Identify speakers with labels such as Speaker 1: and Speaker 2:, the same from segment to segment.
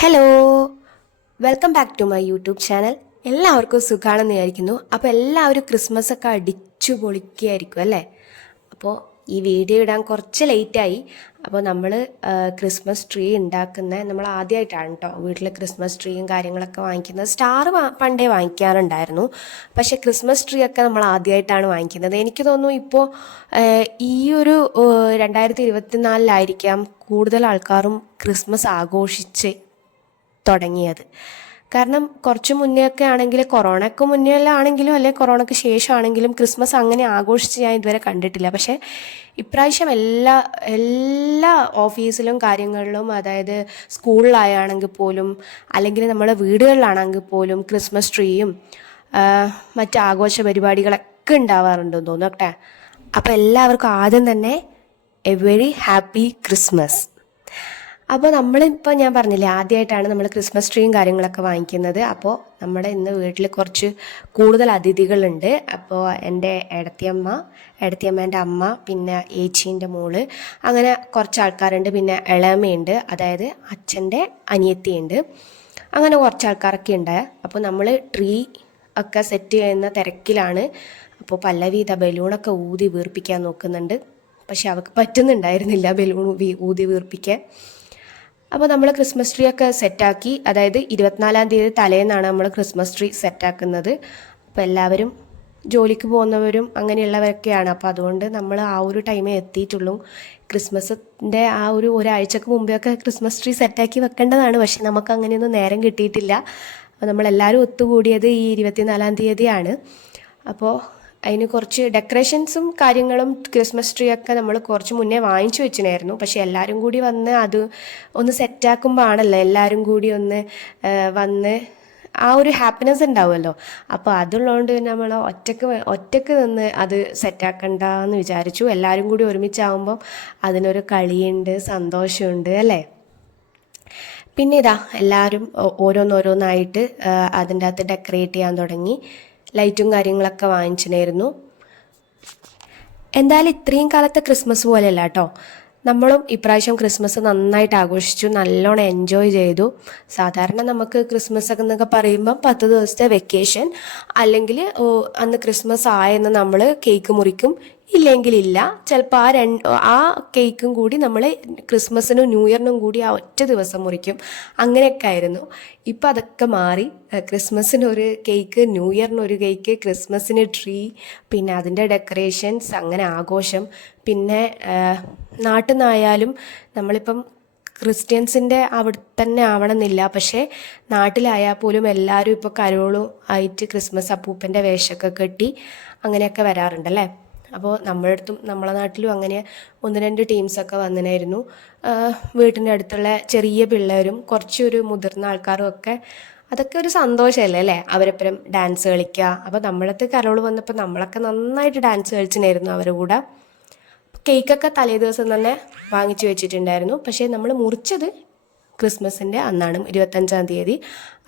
Speaker 1: Hello welcome back to my YouTube channel എല്ലാവർക്കും സുഖാണെന്ന് വിചാരിക്കുന്നു. അപ്പോൾ എല്ലാവരും ക്രിസ്മസ് ഒക്കെ അടിച്ചു പൊളിക്കുകയായിരിക്കും അല്ലേ? അപ്പോൾ ഈ വീഡിയോ ഇടാൻ കുറച്ച് ലേറ്റായി. അപ്പോൾ നമ്മൾ ക്രിസ്മസ് ട്രീ ഉണ്ടാക്കുന്ന നമ്മൾ ആദ്യമായിട്ടാണ് കേട്ടോ വീട്ടിൽ ക്രിസ്മസ് ട്രീയും കാര്യങ്ങളൊക്കെ വാങ്ങിക്കുന്നത്. സ്റ്റാർ പണ്ടേ വാങ്ങിക്കാറുണ്ടായിരുന്നു. പക്ഷേ ക്രിസ്മസ് ട്രീ ഒക്കെ നമ്മൾ ആദ്യമായിട്ടാണ് വാങ്ങിക്കുന്നത്. എനിക്ക് തോന്നുന്നു ഇപ്പോൾ ഈ ഒരു രണ്ടായിരത്തി ഇരുപത്തിനാലിലായിരിക്കാം കൂടുതൽ ആൾക്കാരും ക്രിസ്മസ് ആഘോഷിച്ച് തുടങ്ങിയത്. കാരണം കുറച്ച് മുന്നേ ഒക്കെ ആണെങ്കിൽ കൊറോണയ്ക്ക് മുന്നേ ആണെങ്കിലും അല്ലെ കൊറോണയ്ക്ക് ശേഷമാണെങ്കിലും ക്രിസ്മസ് അങ്ങനെ ആഘോഷിച്ച് ഞാൻ ഇതുവരെ കണ്ടിട്ടില്ല. പക്ഷേ ഇപ്രാവശ്യം എല്ലാ എല്ലാ ഓഫീസിലും കാര്യങ്ങളിലും അതായത് സ്കൂളിലായാണെങ്കിൽ പോലും അല്ലെങ്കിൽ നമ്മുടെ വീടുകളിലാണെങ്കിൽ പോലും ക്രിസ്മസ് ട്രീയും മറ്റ് ആഘോഷ പരിപാടികളൊക്കെ ഉണ്ടാവാറുണ്ടെന്ന് തോന്നുന്നു അപ്പോൾ എല്ലാവർക്കും ആദ്യം തന്നെ എ വെരി ഹാപ്പി ക്രിസ്മസ് അപ്പോൾ നമ്മളിപ്പോൾ ഞാൻ പറഞ്ഞില്ലേ ആദ്യമായിട്ടാണ് നമ്മൾ ക്രിസ്മസ് ട്രീയും കാര്യങ്ങളൊക്കെ വാങ്ങിക്കുന്നത്. അപ്പോൾ നമ്മുടെ ഇന്ന് വീട്ടിൽ കുറച്ച് കൂടുതൽ അതിഥികളുണ്ട്. അപ്പോൾ എന്റെ ഇടത്തിയമ്മ ഇടത്തിയമ്മേന്റെ അമ്മ പിന്നെ ഏച്ചീന്റെ മോൾ അങ്ങനെ കുറച്ച് ആൾക്കാരുണ്ട്. പിന്നെ ഇളമയുണ്ട് അതായത് അച്ഛന്റെ അനിയത്തിയുണ്ട്. അങ്ങനെ കുറച്ച് ആൾക്കാരൊക്കെ ഉണ്ട്. അപ്പോൾ നമ്മൾ ട്രീ ഒക്കെ സെറ്റ് ചെയ്യുന്ന തിരക്കിലാണ്. അപ്പോൾ പല്ലവി ഇതാ ബലൂണൊക്കെ ഊതി വീർപ്പിക്കാൻ നോക്കുന്നുണ്ട്. പക്ഷെ അവൾക്ക് പറ്റുന്നുണ്ടായിരുന്നില്ല ബലൂൺ ഊതി വീർപ്പിക്കാൻ. അപ്പോൾ നമ്മൾ ക്രിസ്മസ് ട്രീ ഒക്കെ സെറ്റാക്കി അതായത് ഇരുപത്തിനാലാം തീയതി തലേന്നാണ് നമ്മൾ ക്രിസ്മസ് ട്രീ സെറ്റാക്കുന്നത് അപ്പോൾ എല്ലാവരും ജോലിക്ക് പോകുന്നവരും അങ്ങനെയുള്ളവരൊക്കെയാണ്. അപ്പോൾ അതുകൊണ്ട് നമ്മൾ ആ ഒരു ടൈമേ എത്തിയിട്ടുള്ളൂ. ക്രിസ്മസിന്റെ ആ ഒരു ഒരാഴ്ചക്ക് മുമ്പേ ഒക്കെ ക്രിസ്മസ് ട്രീ സെറ്റാക്കി വെക്കേണ്ടതാണ്. പക്ഷെ നമുക്ക് അങ്ങനെയൊന്നും നേരം കിട്ടിയിട്ടില്ല. അപ്പോൾ നമ്മളെല്ലാവരും ഒത്തുകൂടിയത് ഈ ഇരുപത്തിനാലാം തീയതിയാണ്. അപ്പോൾ അതിന് കുറച്ച് ഡെക്കറേഷൻസും കാര്യങ്ങളും ക്രിസ്മസ് ട്രീ ഒക്കെ നമ്മൾ കുറച്ച് മുന്നേ വാങ്ങിച്ചു വെച്ചിനായിരുന്നു പക്ഷേ എല്ലാവരും കൂടി വന്ന് അത് ഒന്ന് സെറ്റാക്കുമ്പോൾ ആണല്ലോ എല്ലാവരും കൂടി ഒന്ന് വന്ന് ആ ഒരു ഹാപ്പിനെസ് ഉണ്ടാവുമല്ലോ. അപ്പോൾ അതുള്ളതുകൊണ്ട് നമ്മൾ ഒറ്റയ്ക്ക് ഒറ്റയ്ക്ക് നിന്ന് അത് സെറ്റാക്കണ്ടെന്ന് വിചാരിച്ചു. എല്ലാവരും കൂടി ഒരുമിച്ചാവുമ്പം അതിനൊരു കളിയുണ്ട് സന്തോഷമുണ്ട് അല്ലേ? പിന്നെ ഇതാ എല്ലാവരും ഓരോന്നോരോന്നായിട്ട് അതിന്റെ അകത്ത് ഡെക്കറേറ്റ് ചെയ്യാൻ തുടങ്ങി. ലൈറ്റും കാര്യങ്ങളൊക്കെ വാങ്ങിച്ചിട്ടുണ്ടായിരുന്നു. എന്തായാലും ഇത്രയും കാലത്തെ ക്രിസ്മസ് പോലെയല്ല കേട്ടോ. നമ്മളും ഇപ്രാവശ്യം ക്രിസ്മസ് നന്നായിട്ട് ആഘോഷിച്ചു നല്ലോണം എൻജോയ് ചെയ്തു. സാധാരണ നമുക്ക് ക്രിസ്മസ് ഒക്കെ എന്നൊക്കെ പറയുമ്പോൾ പത്ത് ദിവസത്തെ വെക്കേഷൻ അല്ലെങ്കിൽ അന്ന് ക്രിസ്മസ് ആയെന്ന് നമ്മൾ കേക്ക് മുറിക്കും ഇല്ലെങ്കിൽ ഇല്ല ചിലപ്പോൾ ആ രണ്ട് ആ കേക്കും കൂടി നമ്മൾ ക്രിസ്മസിനും ന്യൂ ഇയറിനും കൂടി ആ ഒറ്റ ദിവസം മുറിക്കും. അങ്ങനെയൊക്കെ ആയിരുന്നു. ഇപ്പം അതൊക്കെ മാറി. ക്രിസ്മസിന് ഒരു കേക്ക് ന്യൂ ഇയറിന് ഒരു കേക്ക് ക്രിസ്മസിന് ട്രീ പിന്നെ അതിന്റെ ഡെക്കറേഷൻസ് അങ്ങനെ ആഘോഷം. പിന്നെ നാട്ടിൽ നിന്നായാലും നമ്മളിപ്പം ക്രിസ്ത്യൻസിന്റെ അവിടെ തന്നെ ആവണമെന്നില്ല. പക്ഷേ നാട്ടിലായാൽ പോലും എല്ലാവരും ഇപ്പോൾ കരോളും ആയിട്ട് ക്രിസ്മസ് അപ്പൂപ്പന്റെ വേഷമൊക്കെ കെട്ടി അങ്ങനെയൊക്കെ വരാറുണ്ടല്ലേ? അപ്പോൾ നമ്മുടെ അടുത്തും നമ്മളെ നാട്ടിലും അങ്ങനെ ഒന്ന് രണ്ട് ടീംസൊക്കെ വന്നിനായിരുന്നു. വീട്ടിന്റെ അടുത്തുള്ള ചെറിയ പിള്ളേരും കുറച്ചൊരു മുതിർന്ന ആൾക്കാരും ഒക്കെ അതൊക്കെ ഒരു സന്തോഷമല്ലേ അല്ലേ? അവരെപ്പം ഡാൻസ് കളിക്കുക അപ്പോൾ നമ്മളത്തെ കരോൾ വന്നപ്പോൾ നമ്മളൊക്കെ നന്നായിട്ട് ഡാൻസ് കളിച്ചിട്ടുണ്ടായിരുന്നു അവരുടെ കൂടെ. കേക്കൊക്കെ തലേ ദിവസം തന്നെ വാങ്ങിച്ചു വെച്ചിട്ടുണ്ടായിരുന്നു. പക്ഷേ നമ്മൾ മുറിച്ചത് ക്രിസ്മസിന്റെ അന്നാണ് ഇരുപത്തഞ്ചാം തീയതി.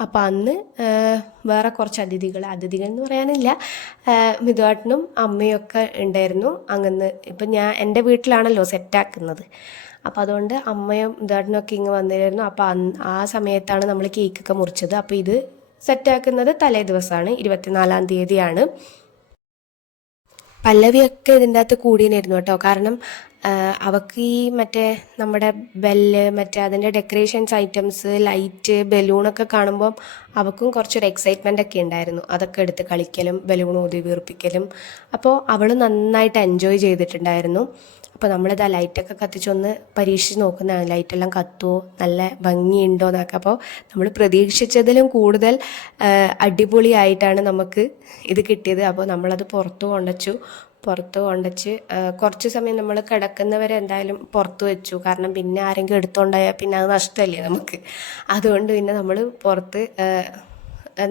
Speaker 1: അപ്പോൾ അന്ന് വേറെ കുറച്ച് അതിഥികൾ അതിഥികൾ എന്ന് പറയാനില്ല. മിതുവാട്ടനും അമ്മയൊക്കെ ഉണ്ടായിരുന്നു. അങ്ങനെ ഇപ്പം ഞാൻ എന്റെ വീട്ടിലാണല്ലോ സെറ്റാക്കുന്നത്. അപ്പോൾ അതുകൊണ്ട് അമ്മയും ഒക്കെ ഇങ്ങ് വന്നിരുന്നു. അപ്പോൾ ആ സമയത്താണ് നമ്മൾ കേക്കൊക്കെ മുറിച്ചത്. അപ്പോൾ ഇത് സെറ്റാക്കുന്നത് തലേ ദിവസമാണ് ഇരുപത്തിനാലാം തീയതിയാണ്. പല്ലവിയൊക്കെ ഇതിന്റെ അകത്ത് കൂടിയായിരുന്നു കേട്ടോ. കാരണം അവൾക്ക് ഈ മറ്റേ നമ്മുടെ ബെല്ല് മറ്റേ അതിന്റെ ഡെക്കറേഷൻസ് ഐറ്റംസ് ലൈറ്റ് ബലൂണൊക്കെ കാണുമ്പം അവൾക്കും കുറച്ചൊരു എക്സൈറ്റ്മെന്റ് ഒക്കെ ഉണ്ടായിരുന്നു. അതൊക്കെ എടുത്ത് കളിക്കലും ബലൂൺ ഊതി വീർപ്പിക്കലും. അപ്പോൾ അവൾ നന്നായിട്ട് എൻജോയ് ചെയ്തിട്ടുണ്ടായിരുന്നു. അപ്പോൾ നമ്മളിത് ആ ലൈറ്റൊക്കെ കത്തിച്ചൊന്ന് പരീക്ഷിച്ച് നോക്കുന്നതാണ്. ലൈറ്റെല്ലാം കത്തുമോ നല്ല ഭംഗിയുണ്ടോ എന്നൊക്കെ. അപ്പോൾ നമ്മൾ പ്രതീക്ഷിച്ചതിലും കൂടുതൽ അടിപൊളിയായിട്ടാണ് നമുക്ക് ഇത് കിട്ടിയത്. അപ്പോൾ നമ്മളത് പുറത്തു കൊണ്ടുവച്ചു. പുറത്ത് കൊണ്ടുവച്ച് കുറച്ച് സമയം നമ്മൾ കിടക്കുന്നവരെ എന്തായാലും പുറത്ത് വെച്ചു. കാരണം പിന്നെ ആരെങ്കിലും എടുത്തുകൊണ്ടായാൽ പിന്നെ അത് നഷ്ടമല്ലേ നമുക്ക്. അതുകൊണ്ട് പിന്നെ നമ്മൾ പുറത്ത്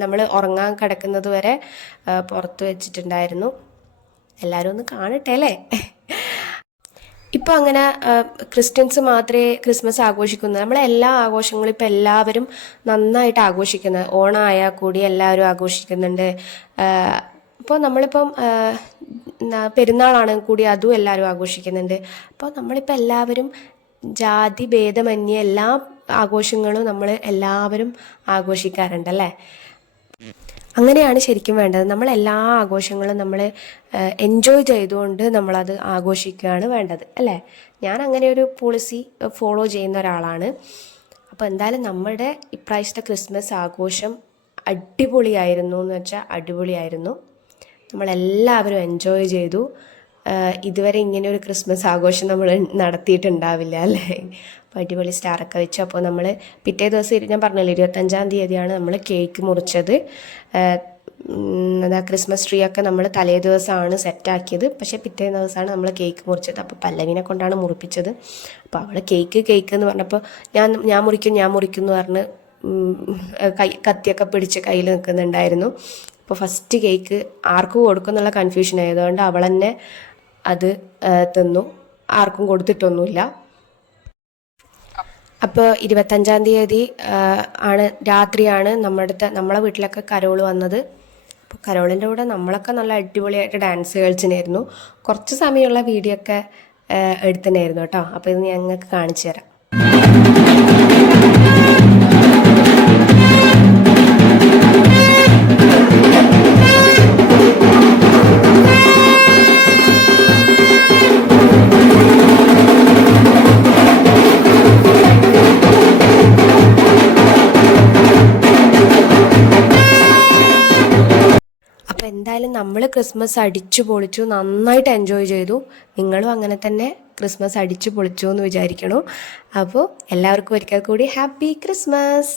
Speaker 1: നമ്മൾ ഉറങ്ങാൻ കിടക്കുന്നത് വരെ പുറത്ത് വെച്ചിട്ടുണ്ടായിരുന്നു. എല്ലാവരും ഒന്ന് കാണട്ടെ അല്ലേ? ഇപ്പോൾ അങ്ങനെ ക്രിസ്ത്യൻസ് മാത്രമേ ക്രിസ്മസ് ആഘോഷിക്കുന്നു. നമ്മളെ എല്ലാ ആഘോഷങ്ങളും ഇപ്പോൾ എല്ലാവരും നന്നായിട്ട് ആഘോഷിക്കുന്നത് ഓണമായാൽ കൂടി എല്ലാവരും ആഘോഷിക്കുന്നുണ്ട്. ഇപ്പോൾ നമ്മളിപ്പം പെരുന്നാളാണ് കൂടി അതും എല്ലാവരും ആഘോഷിക്കുന്നുണ്ട്. അപ്പോൾ നമ്മളിപ്പോൾ എല്ലാവരും ജാതി ഭേദമന്യേ എല്ലാ ആഘോഷങ്ങളും നമ്മൾ എല്ലാവരും ആഘോഷിക്കാറുണ്ടല്ലേ അങ്ങനെയാണ് ശരിക്കും വേണ്ടത്. നമ്മൾ എല്ലാ ആഘോഷങ്ങളും നമ്മൾ എൻജോയ് ചെയ്തുകൊണ്ട് നമ്മളത് ആഘോഷിക്കുകയാണ് വേണ്ടത് അല്ലേ? ഞാൻ അങ്ങനെ ഒരു പോളിസി ഫോളോ ചെയ്യുന്ന ഒരാളാണ്. അപ്പോൾ എന്തായാലും നമ്മുടെ ഇപ്രാവശ്യത്തെ ക്രിസ്മസ് ആഘോഷം അടിപൊളിയായിരുന്നു എന്ന് വെച്ചാൽ അടിപൊളിയായിരുന്നു. നമ്മളെല്ലാവരും എൻജോയ് ചെയ്തു. ഇതുവരെ ഇങ്ങനെ ഒരു ക്രിസ്മസ് ആഘോഷം നമ്മൾ നടത്തിയിട്ടുണ്ടാവില്ല അല്ലേ? അപ്പോൾ അടിപൊളി സ്റ്റാറൊക്കെ വെച്ചു. അപ്പോൾ നമ്മൾ പിറ്റേ ദിവസം ഞാൻ പറഞ്ഞല്ലോ ഇരുപത്തഞ്ചാം തീയതിയാണ് നമ്മൾ കേക്ക് മുറിച്ചത്. എന്താ ക്രിസ്മസ് ട്രീ ഒക്കെ നമ്മൾ തലേ ദിവസമാണ് സെറ്റാക്കിയത് പക്ഷേ പിറ്റേ ദിവസമാണ് നമ്മൾ കേക്ക് മുറിച്ചത്. അപ്പോൾ പല്ലവിനെ കൊണ്ടാണ് മുറിപ്പിച്ചത്. അപ്പോൾ അവൾ കേക്ക് കേക്ക് എന്ന് പറഞ്ഞപ്പോൾ ഞാൻ ഞാൻ മുറിക്കും ഞാൻ മുറിക്കും എന്ന് പറഞ്ഞ് കൈ കത്തിയൊക്കെ പിടിച്ച് കയ്യിൽ നിൽക്കുന്നുണ്ടായിരുന്നു. അപ്പോൾ ഫസ്റ്റ് കേക്ക് ആർക്ക് കൊടുക്കും എന്നുള്ള കൺഫ്യൂഷൻ ആയതുകൊണ്ട് അവൾ തന്നെ അത് തന്നു. ആർക്കും കൊടുത്തിട്ടൊന്നുമില്ല. അപ്പോൾ ഇരുപത്തഞ്ചാം തീയതി ആണ് രാത്രിയാണ് നമ്മുടെ നമ്മളെ വീട്ടിലൊക്കെ കരോൾ വന്നത്. അപ്പോൾ കരോളിന്റെ കൂടെ നമ്മളൊക്കെ നല്ല അടിപൊളിയായിട്ട് ഡാൻസ് കളിച്ചിനായിരുന്നു കുറച്ച് സമയമുള്ള വീഡിയോ ഒക്കെ എടുത്തിനായിരുന്നു കേട്ടോ. അപ്പോൾ ഇത് ഞങ്ങൾക്ക് കാണിച്ചു തരാം. എന്തായാലും നമ്മൾ ക്രിസ്മസ് അടിച്ചു പൊളിച്ചു നന്നായിട്ട് എൻജോയ് ചെയ്തു. നിങ്ങളും അങ്ങനെ തന്നെ ക്രിസ്മസ് അടിച്ചു പൊളിച്ചു എന്ന് വിചാരിക്കണു. അപ്പോൾ എല്ലാവർക്കും ഒരിക്കൽ കൂടി ഹാപ്പി ക്രിസ്മസ്